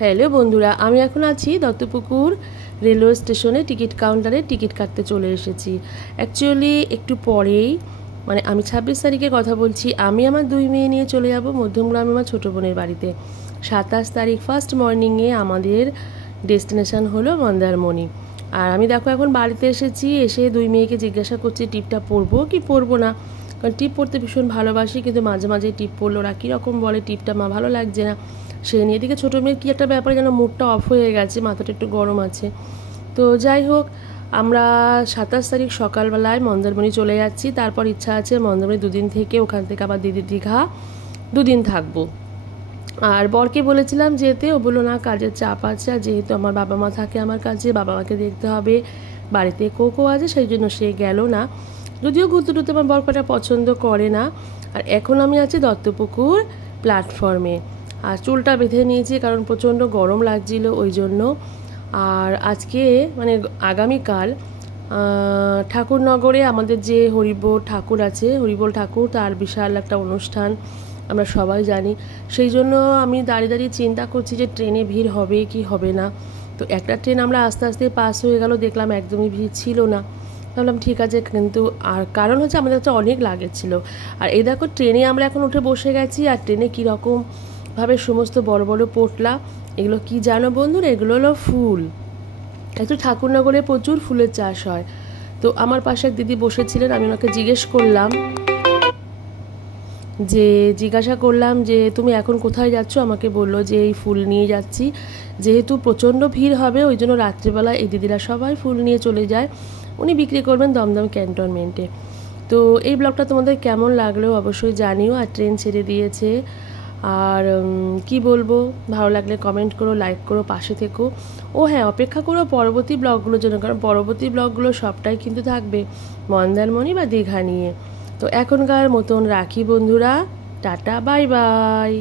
Hello বন্ধুরা, আমি এখন আছি দত্তপুকুর রেলওয়ে স্টেশনে টিকিট কাউন্টারে টিকিট কাটতে চলে এসেছি। অ্যাকচুয়ালি একটু পরেই মানে আমি 26 তারিখের কথা বলছি। আমি আমার 2 মেয়ে নিয়ে চলে যাব মধ্যমগ্রামে আমার ছোটো বোনের বাড়িতে। 27 তারিখ ফার্স্ট মর্নিংয়ে আমাদের ডেস্টিনেশন হলো মন্দারমণি। আর আমি দেখো এখন বাড়িতে এসেছি, এসে 2 মেয়েকে জিজ্ঞাসা করছি টিপটা পরবো কি পরবো না। কারণ টিপ পরতে ভীষণ ভালোবাসি, কিন্তু মাঝে মাঝে টিপ পরলো ওরা কীরকম বলে টিপটা মা ভালো লাগছে না। সে নিয়ে দিকে ছোটো মেয়ের কী একটা ব্যাপারে যেন মুডটা অফ হয়ে গেছে, মাথাটা একটু গরম আছে। তো যাই হোক, আমরা 27 তারিখ সকালবেলায় মন্দারমণি চলে যাচ্ছি। তারপর ইচ্ছা আছে মন্দারমণি 2 দিন থেকে ওখান থেকে আবার দিদির দীঘা 2 দিন থাকবো। আর বরকে বলেছিলাম যেতে, ও বললো না কাজের চাপ আছে, আর যেহেতু আমার বাবা মা থাকে আমার কাছে, বাবা মাকে দেখতে হবে, বাড়িতে কোকো আছে, সেই জন্য সে গেল না। যদিও ঘুরতে টুরতে আমার বর কটা পছন্দ করে না। আর এখন আমি আছি দত্তপুকুর প্ল্যাটফর্মে, আর চুলটা বেঁধে নিয়েছি কারণ প্রচণ্ড গরম লাগছিল ওই জন্য। আর আজকে মানে আগামীকাল ঠাকুরনগরে আমাদের যে হরিবোল ঠাকুর আছে, হরিবোল ঠাকুর, তার বিশাল একটা অনুষ্ঠান আমরা সবাই জানি। সেই জন্য আমি দাঁড়িয়ে দাঁড়িয়ে চিন্তা করছি যে ট্রেনে ভিড় হবে কি হবে না। তো একটা ট্রেন আমরা আস্তে আস্তে পাস হয়ে গেল, দেখলাম একদমই ভিড় ছিল না। ভাবলাম ঠিক আছে, কিন্তু আর কারণ হচ্ছে আমাদের কাছে অনেক লাগেজ ছিল। আর এই দেখো ট্রেনে আমরা এখন উঠে বসে গেছি, আর ট্রেনে কীরকমভাবে সমস্ত বড় বড় পোটলা, এগুলো কি জানো বন্ধুরা, এগুলো হলো ফুল। একটু ঠাকুরনগরে প্রচুর ফুলের চাষ হয়। তো আমার পাশে এক দিদি বসেছিলেন, আমি ওনাকে জিজ্ঞাসা করলাম যে তুমি এখন কোথায় যাচ্ছ। আমাকে বললো যে এই ফুল নিয়ে যাচ্ছি, যেহেতু প্রচণ্ড ভিড় হবে ওই জন্য রাত্রিবেলা এই দিদিরা সবাই ফুল নিয়ে চলে যায়। উনি বিক্রি করবেন দমদম ক্যান্টনমেন্টে। তো এই ব্লগটা তোমাদের কেমন লাগলো অবশ্যই জানিও। আর ট্রেন ছেড়ে দিয়েছে, আর কি বলবো, ভালো লাগলে কমেন্ট করো, লাইক করো, পাশে থেকো। ও হ্যাঁ, অপেক্ষা করো পরবর্তী ব্লগগুলোর জন্য, কারণ পরবর্তী ব্লগগুলো সবটাই কিন্তু থাকবে মন্দারমণি বা দীঘা নিয়ে। তো এখনকার মতন রাখি বন্ধুরা, টাটা বাই বাই।